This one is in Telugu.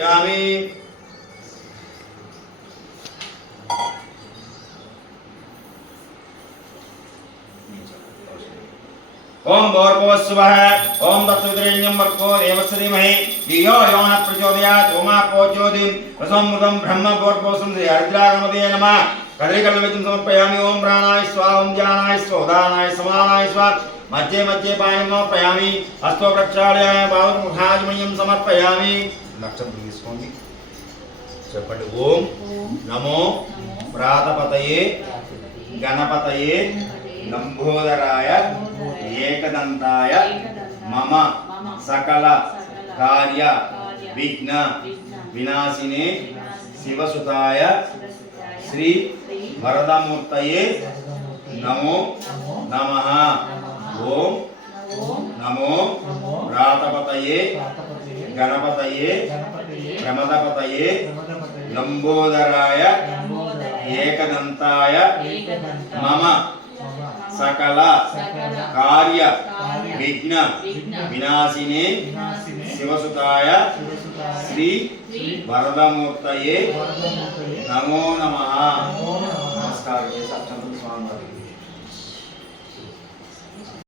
यामि ओम भूर्भुवस्सुवः ओम तत्सवितुर्वरेण्यं भर्गो देवस्य धीमहि धियो यो नः प्रचोदयात् ओमापो ज्योतिं वसुमृतं ब्रह्म भूर्भुवस्सुं श्री हरिद्रागणपतये नमः कदलीकल्लवितं समर्पयामि ओम प्राणाय स्वाहा ओम ध्यानाय स्वाहा उदानाय समानाय स्वाहा मध्ये मध्ये पाणिं समर्पयामि हस्तो प्रक्षालयामि पादमुखाजमयं समर्पयामि लक्षं తీసుకోండి చెప్పండి ఓం నమో ప్రాతపతయే గణపతయే లంబోదరాయ ఏకదంతాయ మమ సకల కార్య విఘ్న వినాశినే శివసుతాయ శ్రీ వరదమూర్తయే నమో నమః ఓం నమో ప్రాతపతయే గణపతయే ప్రమదపతయే లంబోదరాయ ఏకదంతాయ మమ సకల కార్య విఘ్న వినాశినే శివసుతాయ శ్రీ వరదమూర్తయే నమో నమః. నమస్కారం.